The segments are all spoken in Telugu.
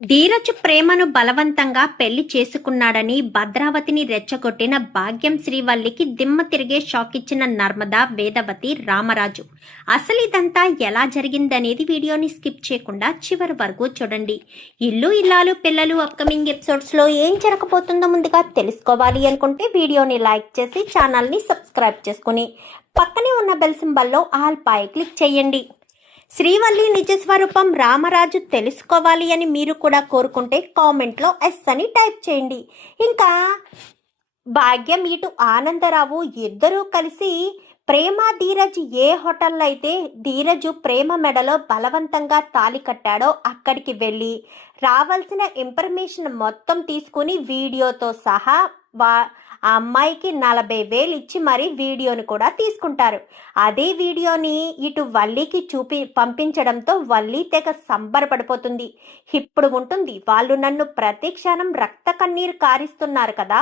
ధీరజ్ ప్రేమను బలవంతంగా పెళ్లి చేసుకున్నాడని భద్రావతిని రెచ్చగొట్టిన భాగ్యం శ్రీవల్లికి దిమ్మ తిరిగే షాక్ ఇచ్చిన నర్మదా, వేదవతి, రామరాజు. అసలు ఇదంతా ఎలా జరిగిందనేది వీడియోని స్కిప్ చేయకుండా చివరి వరకు చూడండి. ఇల్లు ఇల్లాలు పిల్లలు అప్కమింగ్ ఎపిసోడ్స్ లో ఏం జరగబోతుందో ముందుగా తెలుసుకోవాలి అనుకుంటే వీడియోని లైక్ చేసి ఛానల్ని సబ్స్క్రైబ్ చేసుకుని పక్కనే ఉన్న బెల్ సింబల్లో ఆల్ పై క్లిక్ చేయండి. శ్రీవల్లి నిజస్వరూపం రామరాజు తెలుసుకోవాలి అని మీరు కూడా కోరుకుంటే కామెంట్లో ఎస్ అని టైప్ చేయండి. ఇంకా భాగ్యం ఇటు ఆనందరావు ఇద్దరూ కలిసి ప్రేమ ధీరజ్ ఏ హోటల్లో అయితే ధీరజు ప్రేమ మెడలో బలవంతంగా తాళి కట్టాడో అక్కడికి వెళ్ళి రావాల్సిన ఇన్ఫర్మేషన్ మొత్తం తీసుకుని వీడియోతో సహా ఆ అమ్మాయికి 40,000 ఇచ్చి మరి వీడియోని కూడా తీసుకుంటారు. అదే వీడియోని ఇటు వల్లికి పంపించడంతో వల్లి తెగ సంబరపడిపోతుంది. ఇప్పుడు ఉంటుంది, వాళ్ళు నన్ను ప్రతి క్షణం రక్త కన్నీరు కారిస్తున్నారు కదా,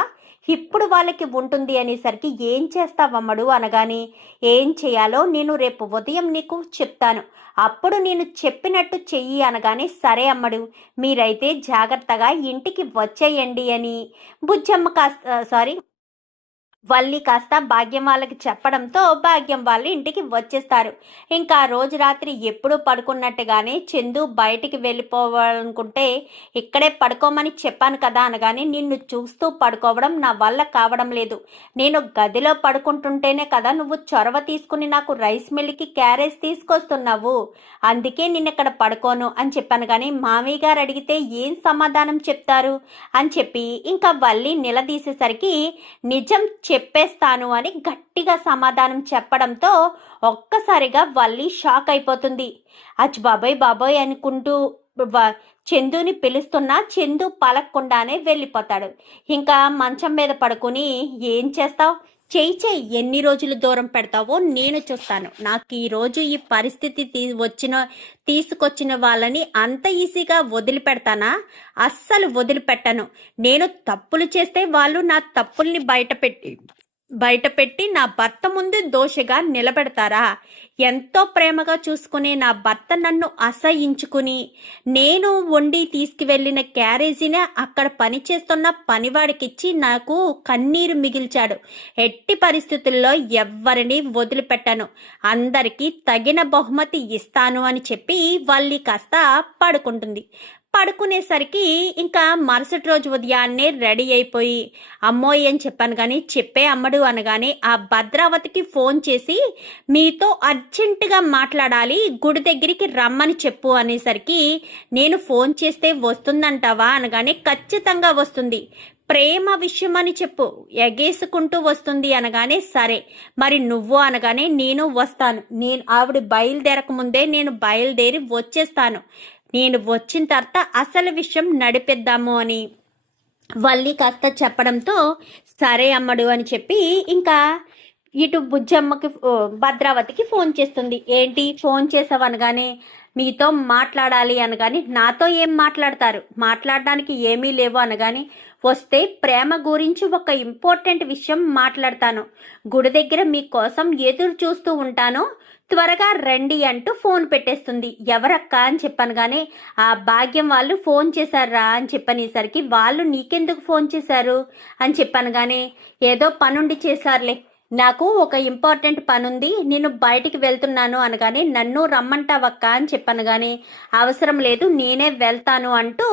ఇప్పుడు వాళ్ళకి ఉంటుంది అనేసరికి ఏం చేస్తావమ్మడు అనగానే ఏం చేయాలో నేను రేపు ఉదయం నీకు చెప్తాను, అప్పుడు నేను చెప్పినట్టు చెయ్యి అనగానే సరే అమ్మడు, మీరైతే జాగ్రత్తగా ఇంటికి వచ్చేయండి అని బుజ్జమ్మ వల్లి కాస్త భాగ్యం వాళ్ళకి చెప్పడంతో భాగ్యం వాళ్ళు ఇంటికి వచ్చేస్తారు. ఇంకా రోజు రాత్రి ఎప్పుడూ పడుకున్నట్టుగానే చందు బయటికి వెళ్ళిపోవాలనుకుంటే ఇక్కడే పడుకోమని చెప్పాను కదా అనగానే నిన్ను చూస్తూ పడుకోవడం నా వల్ల కావడం లేదు, నేను గదిలో పడుకుంటుంటేనే కదా నువ్వు చొరవ తీసుకుని నాకు రైస్ మిల్కి క్యారేజ్ తీసుకొస్తున్నావు, అందుకే నిన్న ఇక్కడ పడుకోను అని చెప్పాను. కానీ మామయ్య గారు అడిగితే ఏం సమాధానం చెప్తారు అని చెప్పి ఇంకా వల్లి నిలదీసేసరికి నిజం చెప్పేస్తాను అని గట్టిగా సమాధానం చెప్పడంతో ఒక్కసారిగా వల్లి షాక్ అయిపోతుంది. అచ్చు బాబోయ్ బాబోయ్ అనుకుంటూ చందుని పిలుస్తున్నా చందు పలక్కుండానే వెళ్ళిపోతాడు. ఇంకా మంచం మీద పడుకుని ఏం చేస్తావు, చేయి ఎన్ని రోజులు దూరం పెడతావో నేను చూస్తాను, నాకు ఈరోజు ఈ పరిస్థితి తీసుకొచ్చిన వాళ్ళని అంత ఈజీగా వదిలిపెడతానా, అస్సలు వదిలిపెట్టను. నేను తప్పులు చేస్తే వాళ్ళు నా తప్పుల్ని బయటపెట్టి నా భర్త ముందు దోషిగా నిలబెడతారా, ఎంతో ప్రేమగా చూసుకునే నా భర్త నన్ను అసహించుకుని నేను వండి తీసుకువెళ్ళిన క్యారేజీని అక్కడ పనిచేస్తున్న పనివాడికిచ్చి నాకు కన్నీరు మిగిల్చాడు, ఎట్టి పరిస్థితుల్లో ఎవ్వరిని వదిలిపెట్టను, అందరికీ తగిన బహుమతి ఇస్తాను అని చెప్పి వల్లి కాస్త పడుకుంటుంది. పడుకునేసరికి ఇంకా మరుసటి రోజు ఉదయాన్నే రెడీ అయిపోయి అమ్మోయ్ అని చెప్పాను కానీ చెప్పే అమ్మడు అనగానే ఆ భద్రావతికి ఫోన్ చేసి మీతో అర్జెంటుగా మాట్లాడాలి, గుడి దగ్గరికి రమ్మని చెప్పు అనేసరికి నేను ఫోన్ చేస్తే వస్తుందంటావా అనగానే ఖచ్చితంగా వస్తుంది, ప్రేమ విషయం అని చెప్పు, ఎగేసుకుంటూ వస్తుంది అనగానే సరే మరి నువ్వు అనగానే నేను వస్తాను, నేను ఆవిడ బయలుదేరక ముందే నేను బయలుదేరి వచ్చేస్తాను, నేను వచ్చిన తర్వాత అసలు విషయం నడిపిద్దాము అని వల్లి కాస్త చెప్పడంతో సరే అమ్మడు అని చెప్పి ఇంకా ఇటు బుజ్జమ్మకి భద్రావతికి ఫోన్ చేస్తుంది. ఏంటి ఫోన్ చేసావు అనగానే మీతో మాట్లాడాలి అనగాని నాతో ఏం మాట్లాడతారు, మాట్లాడడానికి ఏమీ లేవు అనగాని వస్తే ప్రేమ గురించి ఒక ఇంపార్టెంట్ విషయం మాట్లాడతాను, గుడి దగ్గర మీకోసం ఎదురు చూస్తూ ఉంటాను, త్వరగా రండి అంటూ ఫోన్ పెట్టేస్తుంది. ఎవరక్క అని చెప్పాను కానీ ఆ భాగ్యం వాళ్ళు ఫోన్ చేశారా అని చెప్పనేసరికి వాళ్ళు నీకెందుకు ఫోన్ చేశారు అని చెప్పాను కానీ ఏదో పనుండి చేశారులే, నాకు ఒక ఇంపార్టెంట్ పని ఉంది, నేను బయటికి వెళ్తున్నాను అనగానే నన్ను రమ్మంటావక్క అని చెప్పాను కానీ అవసరం లేదు నేనే వెళ్తాను అంటూ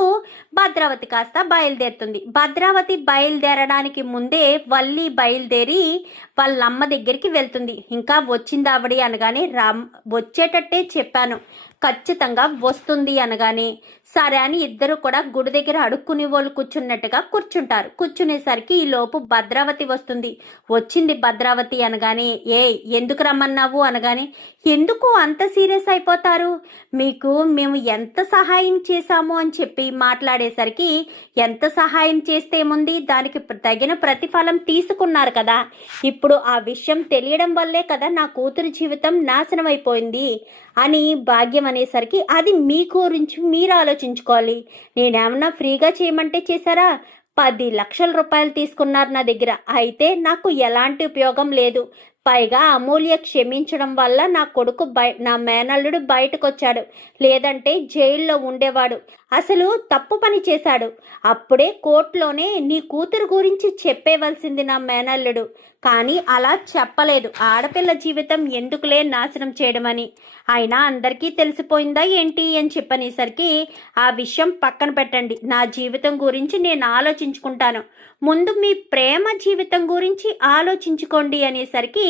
భద్రావతి కాస్త బయలుదేరుతుంది. భద్రావతి బయలుదేరడానికి ముందే వల్లి బయలుదేరి వాళ్ళ అమ్మ దగ్గరికి వెళ్తుంది. ఇంకా వచ్చింది ఆవిడ అనగానే వచ్చేటట్టే చెప్పాను, ఖచ్చితంగా వస్తుంది అనగానే సరే అని ఇద్దరు కూడా గుడి దగ్గర అడుక్కునే వాళ్ళు కూర్చున్నట్టుగా కూర్చుంటారు. కూర్చునేసరికి ఈ లోపు భద్రావతి వస్తుంది. వచ్చింది భద్రావతి అనగానే ఎందుకు రమ్మన్నావు అనగానే ఎందుకు అంత సీరియస్ అయిపోతారు, మీకు మేము ఎంత సహాయం చేశాము అని చెప్పి మాట్లాడేసరికి ఎంత సహాయం చేస్తే ఏముంది, దానికి తగిన ప్రతిఫలం తీసుకున్నారు కదా, ఇప్పుడు ఆ విషయం తెలియడం వల్లే కదా నా కూతురు జీవితం నాశనం అయిపోయింది అని భాగ్యం అనేసరికి అది మీ గురించి మీరు ఆలోచించుకోవాలి, నేనేమన్నా ఫ్రీగా చేయమంటే చేశారా, 10 లక్షల రూపాయలు తీసుకున్నారు నా దగ్గర, అయితే నాకు ఎలాంటి ఉపయోగం లేదు, పైగా అమూల్య క్షమించడం వల్ల నా కొడుకు నా మేనల్లుడు బయటకు వచ్చాడు, లేదంటే జైల్లో ఉండేవాడు, అసలు తప్పు పని చేశాడు. అప్పుడే కోర్టులోనే నీ కూతురు గురించి చెప్పేవలసింది నా మేనల్లుడు. కానీ అలా చెప్పలేదు. ఆడపిల్ల జీవితం ఎందుకులే నాశనం చేయడమని. అయినా అందరికీ తెలిసిపోయిందా ఏంటి అని చెప్పనేసరికి ఆ విషయం పక్కన పెట్టండి, నా జీవితం గురించి నేను ఆలోచించుకుంటాను, ముందు మీ ప్రేమ జీవితం గురించి ఆలోచించుకోండి అనేసరికి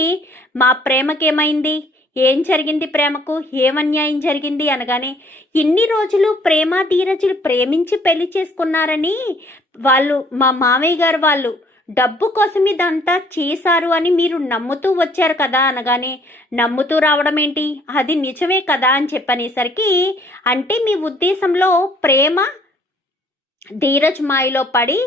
మా ప్రేమకేమైంది, ఏం జరిగింది, ప్రేమకు ఏమన్యాయం జరిగింది అనగానే ఇన్ని రోజులు ప్రేమ ధీరజులు ప్రేమించి పెళ్లి చేసుకున్నారని వాళ్ళు మా మామయ్య గారు వాళ్ళు డబ్బు కోసం ఇదంతా చేశారు అని మీరు నమ్ముతూ వచ్చారు కదా అనగానే నమ్ముతూ రావడం ఏంటి, అది నిజమే కదా అని చెప్పనేసరికి అంటే మీ ఉద్దేశంలో ప్రేమ ధీరజ్ మాయలో పడి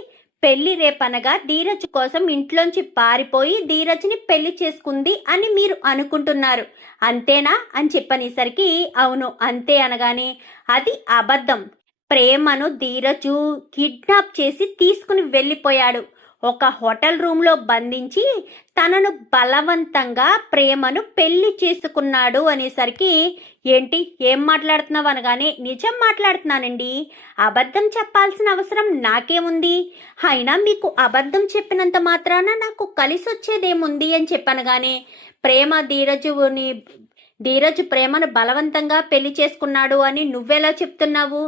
పెళ్లి రేపనగా ధీరజ్ కోసం ఇంట్లోంచి పారిపోయి ధీరజ్ని పెళ్లి చేసుకుంది అని మీరు అనుకుంటున్నారు, అంతేనా అని చెప్పనేసరికి అవును అంతే అనగానే అది అబద్ధం. ప్రేమను ధీరజు కిడ్నాప్ చేసి తీసుకుని వెళ్ళిపోయాడు. ఒక హోటల్ రూమ్లో బంధించి తనను బలవంతంగా ప్రేమను పెళ్లి చేసుకున్నాడు అనేసరికి ఏంటి ఏం మాట్లాడుతున్నావు అనగానే నిజం మాట్లాడుతున్నానండి, అబద్ధం చెప్పాల్సిన అవసరం నాకేముంది, అయినా మీకు అబద్ధం చెప్పినంత మాత్రాన నాకు కలిసి వచ్చేదేముంది అని చెప్పనగానే ప్రేమ ధీరజ్ ప్రేమను బలవంతంగా పెళ్లి చేసుకున్నాడు అని నువ్వెలా చెప్తున్నావు,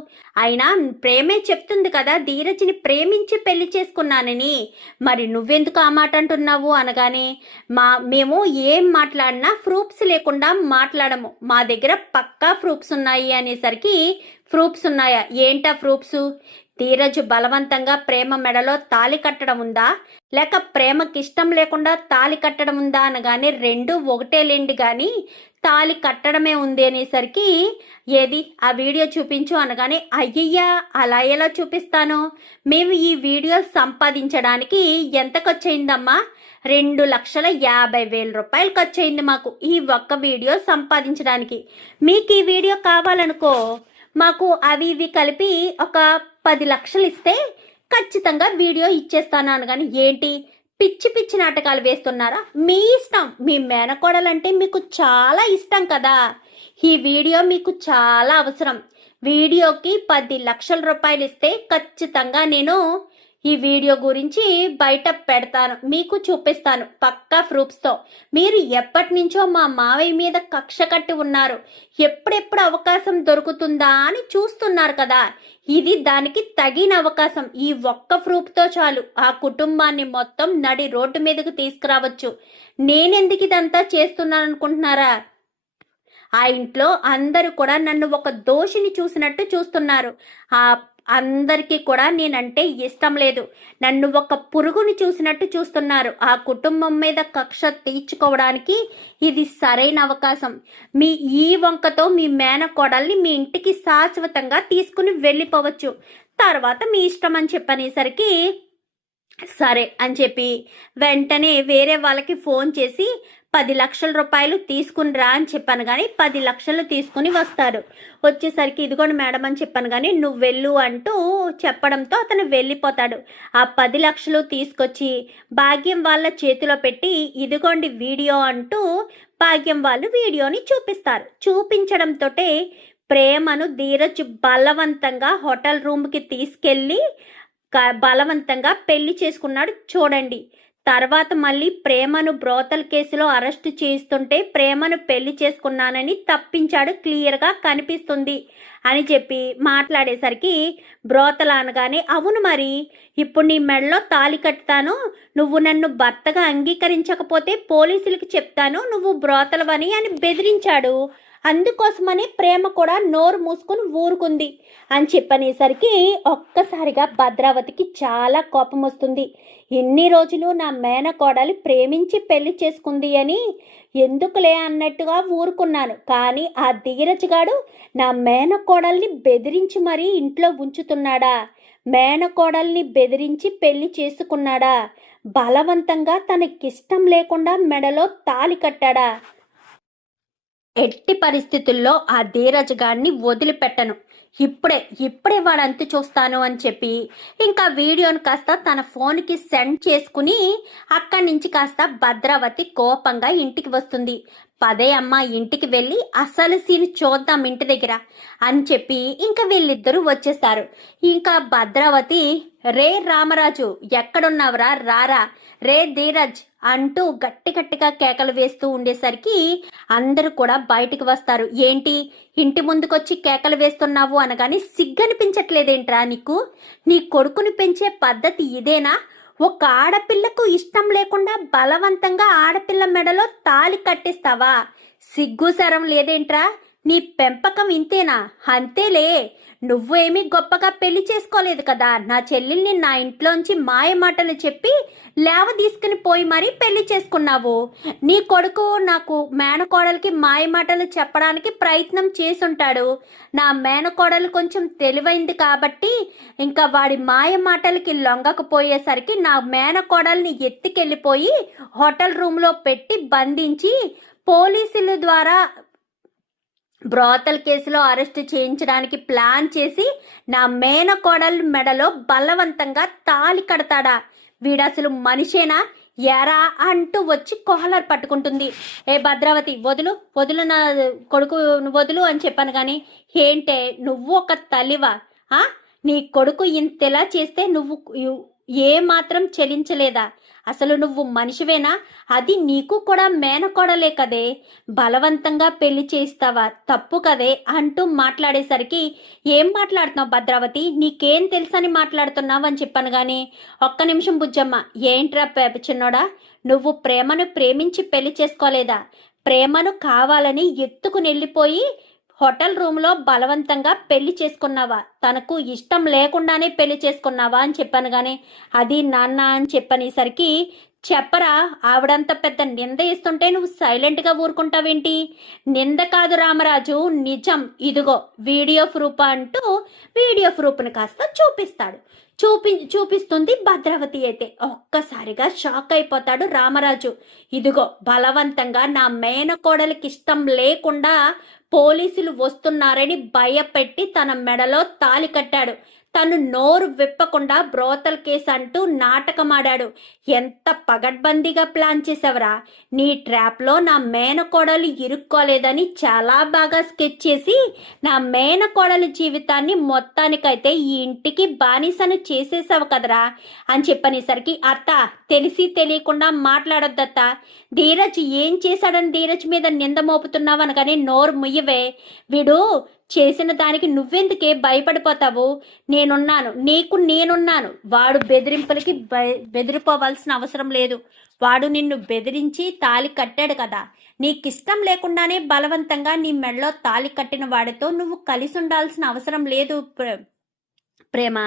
అయినా ప్రేమే చెప్తుంది కదా ధీరజ్ని ప్రేమించి పెళ్లి చేసుకున్నానని, మరి నువ్వెందుకు ఆ మాట అంటున్నావు అనగానే మేము ఏం మాట్లాడినా ప్రూఫ్స్ లేకుండా మాట్లాడము, మా దగ్గర పక్కా ప్రూఫ్స్ ఉన్నాయి అనేసరికి ప్రూఫ్స్ ఉన్నాయా, ఏంటా ప్రూఫ్స్, ధీరజ్ బలవంతంగా ప్రేమ మెడలో తాళి కట్టడం ఉందా, లేక ప్రేమకి ఇష్టం లేకుండా తాళి కట్టడం ఉందా అనగానే రెండు ఒకటేలేండి కానీ తాళి కట్టడమే ఉంది అనేసరికి ఏది ఆ వీడియో చూపించు అనగానే అయ్యయ్యా అలా ఎలా చూపిస్తాను, మేము ఈ వీడియో సంపాదించడానికి ఎంత ఖర్చు అయిందమ్మా, 2,50,000 రూపాయలు ఖర్చు అయింది మాకు ఈ ఒక్క వీడియో సంపాదించడానికి. మీకు ఈ వీడియో కావాలనుకో మాకు అవి ఇవి కలిపి ఒక 10 లక్షలు ఇస్తే ఖచ్చితంగా వీడియో ఇచ్చేస్తాను అనగాని ఏంటి పిచ్చి పిచ్చి నాటకాలు వేస్తున్నారా, మీ ఇష్టం, మీ మేనకోడలంటే మీకు చాలా ఇష్టం కదా, ఈ వీడియో మీకు చాలా అవసరం, వీడియోకి 10 లక్షల రూపాయలు ఇస్తే ఖచ్చితంగా నేను ఈ వీడియో గురించి బయట పెడతాను, మీకు చూపిస్తాను పక్కా ప్రూఫ్స్తో. మీరు ఎప్పటి నుంచో మా మావయ్య మీద కక్ష కట్టి ఉన్నారు, ఎప్పుడెప్పుడు అవకాశం దొరుకుతుందా అని చూస్తున్నారు కదా, ఇది దానికి తగిన అవకాశం. ఈ ఒక్క ప్రూఫ్తో చాలు ఆ కుటుంబాన్ని మొత్తం నడి రోడ్డు మీదకు తీసుకురావచ్చు. నేనెందుకు ఇదంతా చేస్తున్నాను అనుకుంటున్నారా, ఆ ఇంట్లో అందరూ కూడా నన్ను ఒక దోషిని చూసినట్టు చూస్తున్నారు, అందరికీ కూడా నేనంటే ఇష్టం లేదు, నన్ను ఒక పురుగుని చూసినట్టు చూస్తున్నారు, ఆ కుటుంబం మీద కక్ష తీర్చుకోవడానికి ఇది సరైన అవకాశం. మీ ఈ వంకతో మీ మేనకోడల్ని మీ ఇంటికి శాశ్వతంగా తీసుకుని వెళ్ళిపోవచ్చు, తర్వాత మీ ఇష్టం అని చెప్పనేసరికి సరే అని చెప్పి వెంటనే వేరే వాళ్ళకి ఫోన్ చేసి 10 లక్షల రూపాయలు తీసుకుని రా అని చెప్పాను కానీ 10 లక్షలు తీసుకుని వస్తాడు. వచ్చేసరికి ఇదిగోండి మేడం అని చెప్పాను కానీ నువ్వు వెళ్ళు అంటూ చెప్పడంతో అతను వెళ్ళిపోతాడు. ఆ 10 లక్షలు తీసుకొచ్చి భాగ్యం వాళ్ళ చేతిలో పెట్టి ఇదిగోండి వీడియో అంటూ భాగ్యం వాళ్ళు వీడియోని చూపిస్తారు. చూపించడంతో ప్రేమను ధీరజ్ బలవంతంగా హోటల్ రూమ్కి తీసుకెళ్ళి బలవంతంగా పెళ్లి చేసుకున్నాడు చూడండి. తర్వాత మళ్ళీ ప్రేమను బ్రోతల్ కేసులో అరెస్టు చేస్తుంటే ప్రేమను పెళ్లి చేసుకున్నానని తప్పించాడు, క్లియర్గా కనిపిస్తుంది అని చెప్పి మాట్లాడేసరికి బ్రోతల అనగానే అవును మరి ఇప్పుడు నీ మెడలో తాళి కట్టుతాను, నువ్వు నన్ను భర్తగా అంగీకరించకపోతే పోలీసులకు చెప్తాను నువ్వు బ్రోతలవని అని బెదిరించాడు. అందుకోసమని ప్రేమ కూడా నోరు మూసుకుని ఊరుకుంది అని చెప్పనేసరికి ఒక్కసారిగా భద్రావతికి చాలా కోపం వస్తుంది. ఇన్ని రోజులు నా మేనకోడలి ప్రేమించి పెళ్లి చేసుకుంది అని ఎందుకులే అన్నట్టుగా ఊరుకున్నాను, కానీ ఆ ధీరజ్గాడు నా మేనకోడల్ని బెదిరించి మరీ ఇంట్లో ఉంచుతున్నాడా, మేనకోడల్ని బెదిరించి పెళ్లి చేసుకున్నాడా, బలవంతంగా తనకిష్టం లేకుండా మెడలో తాళి కట్టాడా, ఎట్టి పరిస్థితుల్లో ఆ ధీరజ్ గాడిని వదిలిపెట్టను, ఇప్పుడే వాడు అంతు చూస్తాను అని చెప్పి ఇంకా వీడియోని కాస్త తన ఫోన్కి సెండ్ చేసుకుని అక్కడి నుంచి కాస్త భద్రావతి కోపంగా ఇంటికి వస్తుంది. పదే అమ్మ ఇంటికి వెళ్ళి అసలు సీన్ చూద్దాం ఇంటి దగ్గర అని చెప్పి ఇంకా వీళ్ళిద్దరూ వచ్చేస్తారు. ఇంకా భద్రావతి, రే రామరాజు ఎక్కడున్నావురా, రారా, రే ధీరజ్ అంటూ గట్టి గట్టిగా కేకలు వేస్తూ ఉండేసరికి అందరూ కూడా బయటికి వస్తారు. ఏంటి ఇంటి ముందుకొచ్చి కేకలు వేస్తున్నావు అనగానే సిగ్గనిపించట్లేదేంట్రా నీకు? నీ కొడుకుని పెంచే పద్ధతి ఇదేనా? ఒక ఆడపిల్లకు ఇష్టం లేకుండా బలవంతంగా ఆడపిల్ల మెడలో తాళి కట్టిస్తావా? సిగ్గు శరం లేదేంట్రా? నీ పెంపకం ఇంతేనా? అంతేలే, నువ్వేమీ గొప్పగా పెళ్లి చేసుకోలేదు కదా. నా చెల్లెల్ని నా ఇంట్లోంచి మాయ మాటలు చెప్పి లేవ తీసుకుని పోయి మరీ పెళ్లి చేసుకున్నావు. నీ కొడుకు నాకు మేనకోడలికి మాయ మాటలు చెప్పడానికి ప్రయత్నం చేసుంటాడు. నా మేనకోడలు కొంచెం తెలివైంది కాబట్టి ఇంకా వాడి మాయ మాటలకి లొంగకపోయేసరికి నా మేనకోడల్ని ఎత్తుకెళ్ళిపోయి హోటల్ రూమ్లో పెట్టి బంధించి పోలీసుల ద్వారా బ్రోతల్ కేసులో అరెస్ట్ చేయించడానికి ప్లాన్ చేసి నా మేనకోడలు మెడలో బలవంతంగా తాళి కడతాడా? వీడసలు మనిషేనా ఎరా అంటూ వచ్చి కోహలర్ పట్టుకుంటుంది. ఏ భద్రావతి, వదులు వదులు, నా కొడుకు వదులు అని చెప్పాను కానీ ఏంటే నువ్వు ఒక తల్లివా? నీ కొడుకు ఇంతలా చేస్తే నువ్వు ఏ మాత్రం చెలించలేదా? అసలు నువ్వు మనిషివేనా? అది నీకు కూడా మేనకోడలే కదే, బలవంతంగా పెళ్లి చేయిస్తావా? తప్పు కదే అంటూ మాట్లాడేసరికి ఏం మాట్లాడుతున్నావు భద్రావతి, నీకేం తెలుసని మాట్లాడుతున్నావు అని చెప్పాను కానీ ఒక్క నిమిషం బుజ్జమ్మ, ఏంట్రా చిన్నోడా, నువ్వు ప్రేమను ప్రేమించి పెళ్లి చేసుకోలేదా? ప్రేమను కావాలని ఎత్తుకుని వెళ్ళిపోయి హోటల్ రూమ్లో బలవంతంగా పెళ్లి చేసుకున్నావా? తనకు ఇష్టం లేకుండానే పెళ్లి చేసుకున్నావా అని చెప్పాను కానీ అది నాన్న అని చెప్పనేసరికి చెప్పరా, ఆవిడంత పెద్ద నింద ఇస్తుంటే నువ్వు సైలెంట్గా ఊరుకుంటావేంటి? నింద కాదు రామరాజు, నిజం, ఇదిగో వీడియో ప్రూఫ్ అంటూ వీడియో ప్రూఫ్ని కాస్త చూపిస్తాడు. చూపిస్తుంది భద్రావతి. అయితే ఒక్కసారిగా షాక్ అయిపోతాడు రామరాజు. ఇదిగో బలవంతంగా నా మేనకోడలికి ఇష్టం లేకుండా పోలీసులు వస్తున్నారని భయపెట్టి తన మెడలో తాళి కట్టాడు. తను నోరు విప్పకుండా బ్రోతల్ కేసు అంటూ నాటకమాడాడు. ఎంత పగడ్బందీగా ప్లాన్ చేసావరా? నీ ట్రాప్లో నా మేనకోడలు ఇరుక్కోలేదని చాలా బాగా స్కెచ్ చేసి నా మేనకోడలి జీవితాన్ని మొత్తానికైతే ఈ ఇంటికి బానిసను చేసేసావు కదరా అని చెప్పనేసరికి, అత్త తెలిసి తెలియకుండా మాట్లాడొద్దత్త, ధీరజ్ ఏం చేశాడని ధీరజ్ మీద నింద మోపుతున్నావు అనగానే నోరు ముయ్యవే, వీడు చేసిన దానికి నువ్వెందుకే భయపడిపోతావు? నేనున్నాను, నేనున్నాను. వాడు బెదిరింపులకి బెదిరిపోవాల్సిన అవసరం లేదు. వాడు నిన్ను బెదిరించి తాళి కట్టాడు కదా. నీకిష్టం లేకుండానే బలవంతంగా నీ మెడలో తాళి కట్టిన వాడితో నువ్వు కలిసి ఉండాల్సిన అవసరం లేదు ప్రేమ.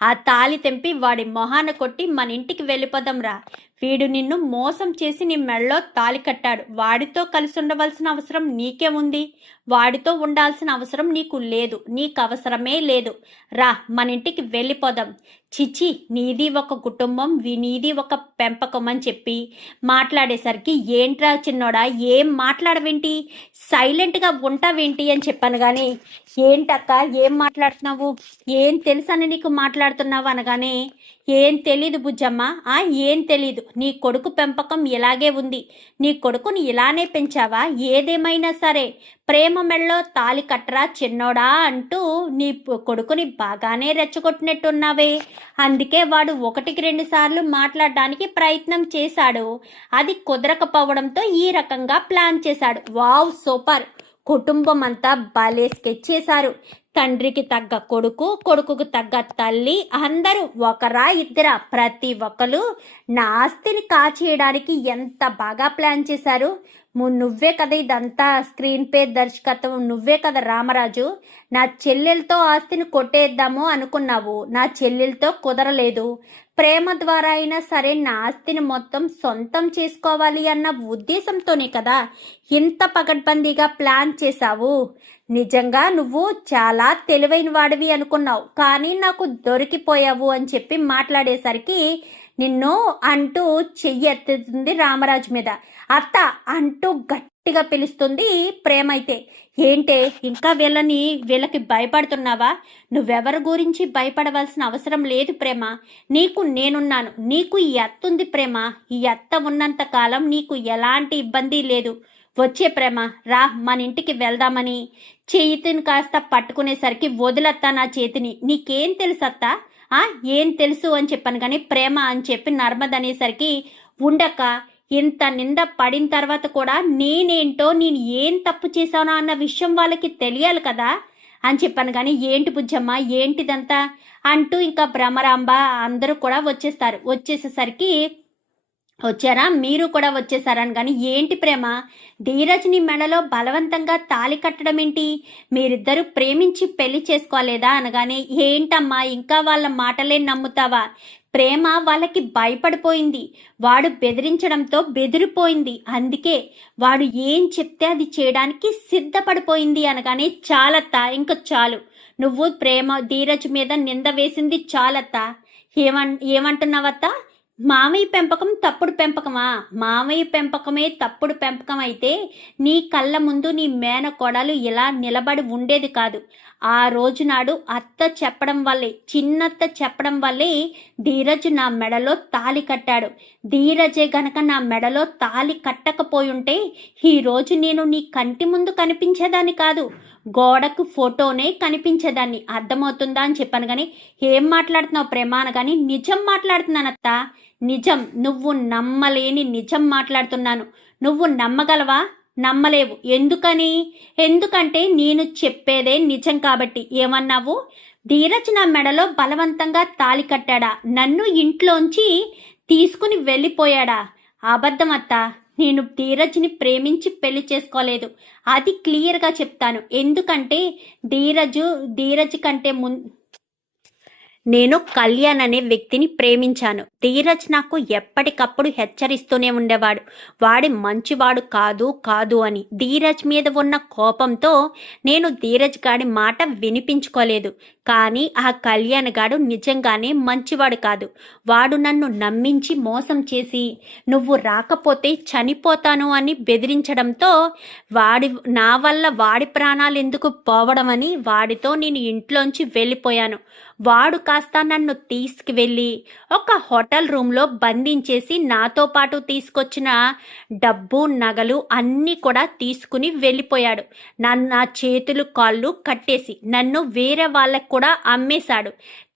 ఆ తాళి తెంపి వాడి మొహాన కొట్టి మన ఇంటికి వెళ్ళిపోదాం రా. వీడు నిన్ను మోసం చేసి నీ మెడలో తాళి కట్టాడు. వాడితో కలిసి ఉండవలసిన అవసరం నీకే ఉంది. వాడితో ఉండాల్సిన అవసరం నీకు లేదు. నీకు అవసరమే లేదు. రా మన ఇంటికి వెళ్ళిపోదాం. చిచి, నీది ఒక కుటుంబం, నీది ఒక పెంపకం అని చెప్పి మాట్లాడేసరికి, ఏంట్రా చిన్నోడా ఏం మాట్లాడవేంటి, సైలెంట్గా ఉంటావేంటి అని చెప్పాను కానీ, ఏంటక్క ఏం మాట్లాడుతున్నావు, ఏం తెలుసని నీకు మాట్లాడుతున్నావు అనగానే, ఏం తెలీదు బుజ్జమ్మ, ఏం తెలీదు. నీ కొడుకు పెంపకం ఇలాగే ఉంది. నీ కొడుకుని ఇలానే పెంచావా? ఏదేమైనా సరే ప్రేమ మెళ్ళలో తాలి కట్టరా చిన్నోడా అంటూ నీ కొడుకుని బాగానే రెచ్చగొట్టినట్టున్నావే. అందుకే వాడు 1-2 సార్లు మాట్లాడడానికి ప్రయత్నం చేశాడు. అది కుదరకపోవడంతో ఈ రకంగా ప్లాన్ చేశాడు. Wow, super. కుటుంబం అంతా భలే స్కెచ్ చేశారు. తండ్రికి తగ్గ కొడుకు, కొడుకుకు తగ్గ తల్లి, అందరూ ఒకరా ఇద్దరా, ప్రతి ఒక్కరు నా ఆస్తిని కాచేయడానికి ఎంత బాగా ప్లాన్ చేశారు. నువ్వే కదా ఇదంతా స్క్రీన్ పే దర్శకత్వం, నువ్వే కదా రామరాజు. నా చెల్లెలతో ఆస్తిని కొట్టేద్దాము అనుకున్నావు, నా చెల్లెలతో కుదరలేదు. ప్రేమ ద్వారా అయినా సరే నా ఆస్తిని మొత్తం సొంతం చేసుకోవాలి అన్న ఉద్దేశంతోనే కదా ఇంత పకడ్బందీగా ప్లాన్ చేశావు. నిజంగా నువ్వు చాలా తెలివైన వాడివి అనుకున్నావు, కానీ నాకు దొరికిపోయావు అని చెప్పి మాట్లాడేసరికి నిన్ను అంటూ చెయ్యెత్తుతుంది రామరాజు మీద. అత్త అంటూ గట్టిగా పిలుస్తుంది ప్రేమ. అయితే ఏంటే ఇంకా వీళ్ళకి భయపడుతున్నావా? నువ్వెవరి గురించి భయపడవలసిన అవసరం లేదు ప్రేమ. నీకు నేనున్నాను. నీకు ఈ అత్త ఉంది ప్రేమ. ఈ అత్త ఉన్నంత కాలం నీకు ఎలాంటి ఇబ్బంది లేదు. వచ్చే ప్రేమ రా మన ఇంటికి వెళ్దామని చేతిని కాస్త పట్టుకునేసరికి వదిలత్తా నా చేతిని. నీకేం తెలుసు అత్తా? ఏం తెలుసు అని చెప్పాను కానీ ప్రేమ అని చెప్పి నర్మద అనేసరికి ఉండక ఇంత నింద పడిన తర్వాత కూడా నేనేంటో నేను ఏం తప్పు చేశానో అన్న విషయం వాళ్ళకి తెలియాలి కదా అని చెప్పాను. కానీ ఏంటి బుజ్జమ్మ ఏంటిదంతా అంటూ ఇంకా భ్రమరాంబ అందరూ కూడా వచ్చేస్తారు. వచ్చేసేసరికి వచ్చారా మీరు కూడా వచ్చేసారని. కానీ ఏంటి ప్రేమ, ధీరజ్ని మెడలో బలవంతంగా తాళి కట్టడం ఏంటి? మీరిద్దరూ ప్రేమించి పెళ్లి చేసుకోలేదా అనగానే ఏంటమ్మా ఇంకా వాళ్ళ మాటలే నమ్ముతావా? ప్రేమ వాళ్ళకి భయపడిపోయింది. వాడు బెదిరించడంతో బెదిరిపోయింది. అందుకే వాడు ఏం చెప్తే అది చేయడానికి సిద్ధపడిపోయింది అనగానే చాలత్తా ఇంక చాలు, నువ్వు ప్రేమ ధీరజ్ మీద నింద వేసింది చాలత్తా. ఏమంటున్నావత్తా? మామయ్య పెంపకం తప్పుడు పెంపకమా? మామయ్య పెంపకమే తప్పుడు పెంపకం అయితే నీ కళ్ళ ముందు నీ మేనకోడలు ఇలా నిలబడి ఉండేది కాదు. ఆ రోజు నాడు అత్త చెప్పడం వల్లే, చిన్నత్త చెప్పడం వల్లే ధీరజ్ నా మెడలో తాళి కట్టాడు. ధీరజే గనక నా మెడలో తాళి కట్టకపోయుంటే ఈరోజు నేను నీ కంటి ముందు కనిపించేదాన్ని కాదు, గోడకు ఫోటోనే కనిపించేదాన్ని. అర్థమవుతుందా అని చెప్పాను. కానీ ఏం మాట్లాడుతున్నావు ప్రేమ అనగాని నిజం మాట్లాడుతున్నానత్త, నిజం. నువ్వు నమ్మలేని నిజం మాట్లాడుతున్నాను. నువ్వు నమ్మగలవా? నమ్మలేవు. ఎందుకని? ఎందుకంటే నేను చెప్పేదే నిజం కాబట్టి. ఏమన్నావు? ధీరజ్ నా మెడలో బలవంతంగా తాళి కట్టాడా? నన్ను ఇంట్లోంచి తీసుకుని వెళ్ళిపోయాడా? అబద్ధం అత్త. నేను ధీరజ్ని ప్రేమించి పెళ్లి చేసుకోలేదు, అది క్లియర్గా చెప్తాను. ఎందుకంటే ధీరజ్ కంటే నేను కళ్యాణ్ అనే వ్యక్తిని ప్రేమించాను. ధీరజ్ నాకు ఎప్పటికప్పుడు హెచ్చరిస్తూనే ఉండేవాడు, వాడి మంచివాడు కాదు అని. ధీరజ్ మీద ఉన్న కోపంతో నేను ధీరజ్ గాడి మాట వినిపించుకోలేదు. కానీ ఆ కళ్యాణ్ గాడు నిజంగానే మంచివాడు కాదు. వాడు నన్ను నమ్మించి మోసం చేసి నువ్వు రాకపోతే చనిపోతాను అని బెదిరించడంతో నా వల్ల వాడి ప్రాణాలు ఎందుకు పోవడం అని వాడితో నేను ఇంట్లోంచి వెళ్ళిపోయాను. వాడు కాస్త నన్ను తీసుకువెళ్ళి ఒక హోటల్ రూమ్లో బంధించేసి నాతో పాటు తీసుకొచ్చిన డబ్బు నగలు అన్నీ కూడా తీసుకుని వెళ్ళిపోయాడు. నా చేతులు కాళ్ళు కట్టేసి నన్ను వేరే వాళ్ళకు కూడా అమ్మేశాడు.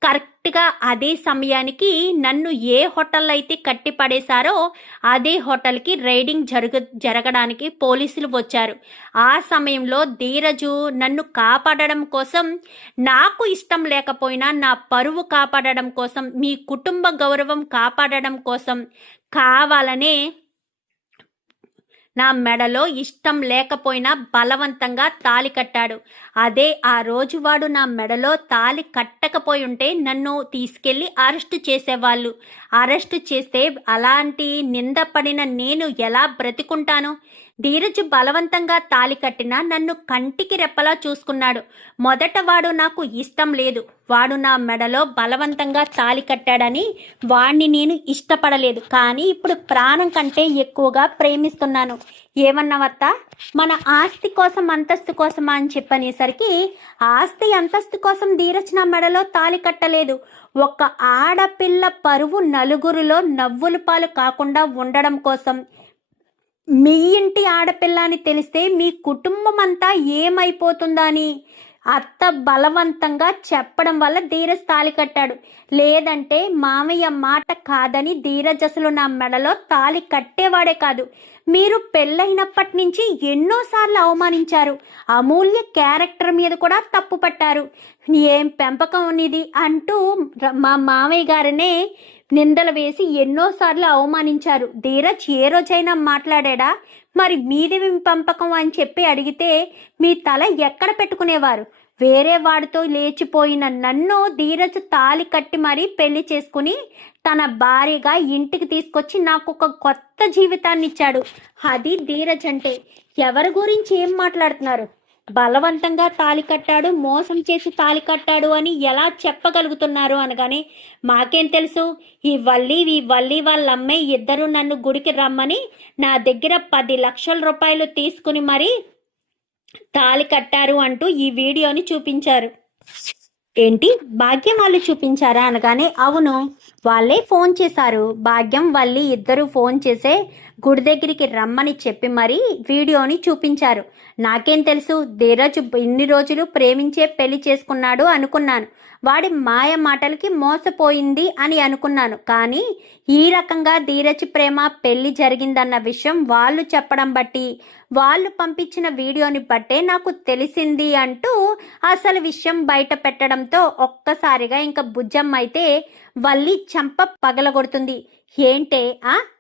కరెక్ట్గా అదే సమయానికి నన్ను ఏ హోటల్ అయితే కట్టి పడేశారో అదే హోటల్కి రైడింగ్ జరగడానికి పోలీసులు వచ్చారు. ఆ సమయంలో ధీరజు నన్ను కాపాడడం కోసం, నాకు ఇష్టం లేకపోయినా నా పరువు కాపాడడం కోసం, మీ కుటుంబ గౌరవం కాపాడడం కోసం కావాలనే నా మెడలో ఇష్టం లేకపోయినా బలవంతంగా తాళి కట్టాడు. అదే ఆ రోజు వాడు నా మెడలో తాళి కట్టకపోయి ఉంటే నన్ను తీసుకెళ్లి అరెస్టు చేసేవాళ్ళు. అరెస్టు చేస్తే అలాంటి నింద పడిన నేను ఎలా బ్రతికుంటాను? ధీరజ్ బలవంతంగా తాళి కట్టినా నన్ను కంటికి రెప్పలా చూసుకున్నాడు. మొదట వాడు నాకు ఇష్టం లేదు, వాడు నా మెడలో బలవంతంగా తాళి కట్టాడని వాడిని నేను ఇష్టపడలేదు. కానీ ఇప్పుడు ప్రాణం కంటే ఎక్కువగా ప్రేమిస్తున్నాను. ఏమన్నావత్తా? మన ఆస్తి కోసం అంతస్తు కోసమా అని చెప్పనేసరికి ఆస్తి అంతస్తు కోసం ధీరజ్ నా మెడలో తాళి కట్టలేదు. ఒక ఆడపిల్ల పరువు నలుగురిలో నవ్వుల పాలు కాకుండా ఉండడం కోసం. మీ ఇంటి ఆడపిల్ల అని తెలిస్తే మీ కుటుంబం అంతా ఏమైపోతుందా అని అత్త బలవంతంగా చెప్పడం వల్ల ధీరజ్ తాళి కట్టాడు. లేదంటే మామయ్య మాట కాదని ధీరజ్ అసలు నా మెడలో తాళి కట్టేవాడే కాదు. మీరు పెళ్ళైనప్పటి నుంచి ఎన్నోసార్లు అవమానించారు. అమూల్య క్యారెక్టర్ మీద కూడా తప్పు పట్టారు. ఏం పెంపకం అనేది అంటూ మా మామయ్య గారినే నిందలు వేసి ఎన్నోసార్లు అవమానించారు. ధీరజ్ ఏ రోజైనా మాట్లాడా? మరి మీది పెంపకం అని చెప్పి అడిగితే మీ తల ఎక్కడ పెట్టుకునేవారు? వేరే వాడితో లేచిపోయిన నన్ను ధీరజ్ తాళి కట్టి మరీ పెళ్లి చేసుకుని తన భార్యగా ఇంటికి తీసుకొచ్చి నాకు ఒక కొత్త జీవితాన్ని ఇచ్చాడు. అది ధీరజ్ అంటే. ఎవరి గురించి ఏం మాట్లాడుతున్నారు? బలవంతంగా తాళి కట్టాడు, మోసం చేసి తాళి కట్టాడు అని ఎలా చెప్పగలుగుతున్నారు అనగానే మాకేం తెలుసు, ఈ వల్లి వాళ్ళ అమ్మాయి ఇద్దరు నన్ను గుడికి రమ్మని నా దగ్గర 10 లక్షల రూపాయలు తీసుకుని మరీ తాళి కట్టారు అంటూ ఈ వీడియోని చూపించారు. ఏంటి భాగ్యం వాళ్ళు చూపించారా అనగానే అవును, వాళ్ళే ఫోన్ చేశారు. భాగ్యం వల్లి ఇద్దరు ఫోన్ చేసే గుడి దగ్గరికి రమ్మని చెప్పి మరీ వీడియోని చూపించారు. నాకేం తెలుసు, ధీరజ్ ఇన్ని రోజులు ప్రేమించే పెళ్లి చేసుకున్నాడు అనుకున్నాను. వాడి మాయ మాటలకి మోసపోయింది అని అనుకున్నాను. కానీ ఈ రకంగా ధీరజ్ ప్రేమ పెళ్లి జరిగిందన్న విషయం వాళ్ళు చెప్పడం బట్టి, వాళ్ళు పంపించిన వీడియోని బట్టే నాకు తెలిసింది అంటూ అసలు విషయం బయట పెట్టడంతో ఒక్కసారిగా ఇంకా బుజ్జమ్మ అయితే వల్లి చంప పగలగొడుతుంది. ఏంటే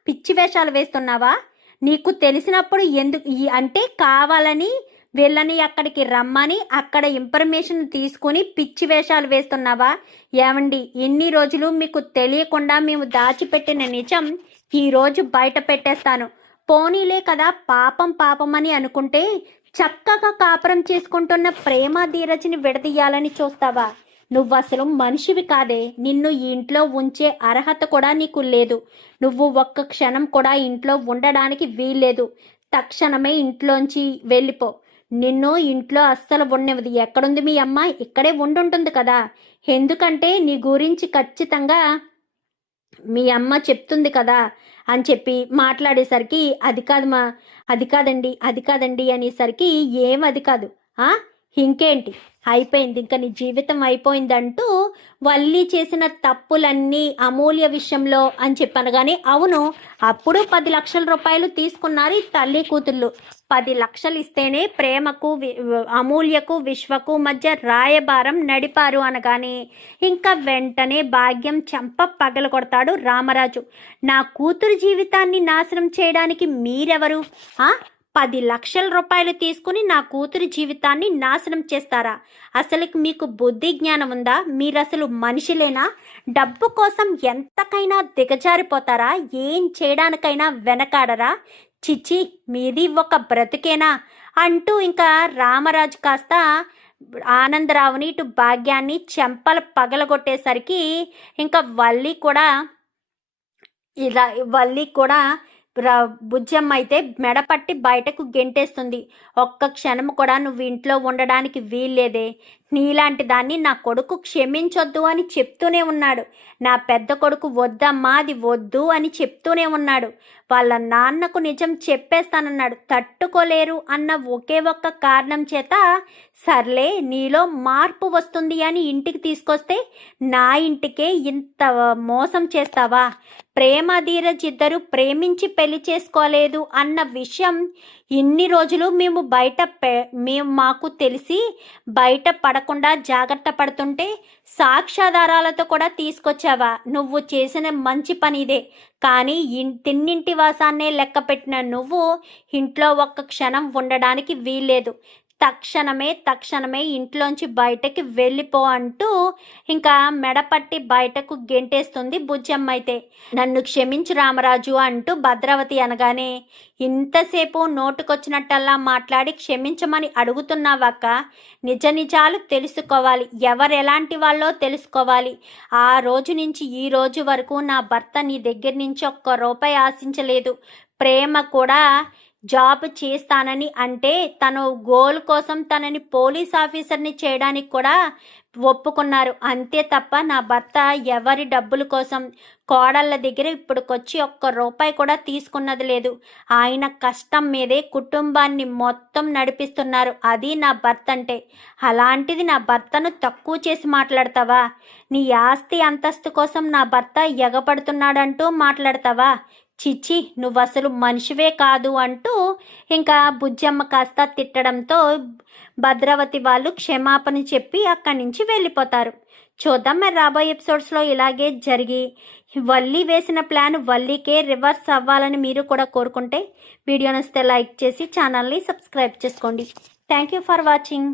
పిచ్చి వేషాలు వేస్తున్నావా? నీకు తెలిసినప్పుడు ఎందుకు అంటే కావాలని వీళ్ళని అక్కడికి రమ్మని అక్కడ ఇన్ఫర్మేషన్ తీసుకుని పిచ్చి వేషాలు వేస్తున్నావా? ఏమండి, ఇన్ని రోజులు మీకు తెలియకుండా మేము దాచిపెట్టిన నిజం ఈరోజు బయట పెట్టేస్తాను. పోనీలే కదా, పాపం అని అనుకుంటే చక్కగా కాపురం చేసుకుంటున్న ప్రేమ ధీరజ్ని విడదీయాలని చూస్తావా? నువ్వు అసలు మనిషివి కాదే. నిన్ను ఈ ఇంట్లో ఉంచే అర్హత కూడా నీకు లేదు. నువ్వు ఒక్క క్షణం కూడా ఇంట్లో ఉండడానికి వీల్లేదు. తక్షణమే ఇంట్లోంచి వెళ్ళిపో. నిన్ను ఇంట్లో అస్సలు ఉండనివ్వదు. ఎక్కడుంది మీ అమ్మ? ఇక్కడే ఉండుంటుంది కదా. ఎందుకంటే నీ గురించి ఖచ్చితంగా మీ అమ్మ చెప్తుంది కదా అని చెప్పి మాట్లాడేసరికి అది కాదండి అనేసరికి ఏం అది కాదు, ఇంకేంటి అయిపోయింది, ఇంకా నీ జీవితం అయిపోయిందంటూ వల్లి చేసిన తప్పులన్నీ అమూల్య విషయంలో అని చెప్పనగానే అవును, అప్పుడు 10 లక్షల రూపాయలు తీసుకున్నారు ఈ తల్లి కూతుళ్ళు. 10 లక్షలు ఇస్తేనే ప్రేమకు అమూల్యకు విశ్వకు మధ్య రాయబారం నడిపారు అనగానే ఇంకా వెంటనే భాగ్యం చెంప పగల కొడతాడు రామరాజు. నా కూతురు జీవితాన్ని నాశనం చేయడానికి మీరెవరు? 10 లక్షల రూపాయలు తీసుకుని నా కూతురి జీవితాన్ని నాశనం చేస్తారా? అసలు మీకు బుద్ధి జ్ఞానం ఉందా? మీరు అసలు మనిషిలేనా? డబ్బు కోసం ఎంతకైనా దిగజారిపోతారా? ఏం చేయడానికైనా వెనకాడరా? చిచ్చి, మీది ఒక బ్రతికేనా అంటూ ఇంకా రామరాజు కాస్త ఆనందరావుని ఇటు భాగ్యాన్ని చెంపలు పగలగొట్టేసరికి ఇంకా వల్లి కూడా బుజ్జమ్మ అయితే మెడపట్టి బయటకు గెంటేస్తుంది. ఒక్క క్షణం కూడా నువ్వు ఇంట్లో ఉండడానికి వీల్లేదే. నీలాంటి దాన్ని నా కొడుకు క్షమించొద్దు అని చెప్తూనే ఉన్నాడు. నా పెద్ద కొడుకు వద్దమ్మా, అది వద్దు అని చెప్తూనే ఉన్నాడు. వాళ్ళ నాన్నకు నిజం చెప్పేస్తానన్నాడు. తట్టుకోలేరు అన్న ఒకే ఒక్క కారణం చేత సర్లే నీలో మార్పు వస్తుంది అని ఇంటికి తీసుకొస్తే నా ఇంటికే ఇంత మోసం చేస్తావా? ప్రేమ ధీరజ్ ఇద్దరు ప్రేమించి పెళ్లి చేసుకోలేదు అన్న విషయం ఇన్ని రోజులు మాకు తెలిసి బయట పడకుండా జాగ్రత్త పడుతుంటే సాక్ష్యాధారాలతో కూడా తీసుకొచ్చావా? నువ్వు చేసిన మంచి పని ఇదే. కానీ తిన్నింటి వాసాన్నే లెక్క పెట్టిన నువ్వు ఇంట్లో ఒక్క క్షణం ఉండడానికి వీల్లేదు. తక్షణమే ఇంట్లోంచి బయటకి వెళ్ళిపో అంటూ ఇంకా మెడపట్టి బయటకు గెంటేస్తుంది బుజ్జమ్మ అయితే. నన్ను క్షమించు రామరాజు అంటూ భద్రావతి అనగానే ఇంతసేపు నోటుకొచ్చినట్టల్లా మాట్లాడి క్షమించమని అడుగుతున్నావక్క. నిజాలు తెలుసుకోవాలి, ఎవరెలాంటి వాళ్ళో తెలుసుకోవాలి. ఆ రోజు నుంచి ఈ రోజు వరకు నా భర్త నీ దగ్గర నుంచి ఒక్క రూపాయి ఆశించలేదు. ప్రేమ కూడా జాబ్ చేస్తానని అంటే తను గోల్ కోసం తనని పోలీస్ ఆఫీసర్ని చేయడానికి కూడా ఒప్పుకున్నారు. అంతే తప్ప నా భర్త ఎవరి డబ్బుల కోసం కోడళ్ళ దగ్గర ఇప్పటికొచ్చి ఒక్క రూపాయి కూడా తీసుకున్నది లేదు. ఆయన కష్టం మీదే కుటుంబాన్ని మొత్తం నడిపిస్తున్నారు. అది నా భర్త అంటే. అలాంటిది నా భర్తను తక్కువ చేసి మాట్లాడతావా? నీ ఆస్తి అంతస్తు కోసం నా భర్త ఎగపడుతున్నాడంటూ మాట్లాడతావా? చిచ్చి, నువ్వు అసలు మనిషివే కాదు అంటూ ఇంకా బుజ్జమ్మ కాస్త తిట్టడంతో భద్రావతి వాళ్ళు క్షమాపణ చెప్పి అక్కడి నుంచి వెళ్ళిపోతారు. చూద్దాం మరి రాబోయే ఎపిసోడ్స్లో ఇలాగే జరిగి వల్లి వేసిన ప్లాన్ వల్లికే రివర్స్ అవ్వాలని మీరు కూడా కోరుకుంటే వీడియో నచ్చితే లైక్ చేసి ఛానల్ని సబ్స్క్రైబ్ చేసుకోండి. Thank you for watching.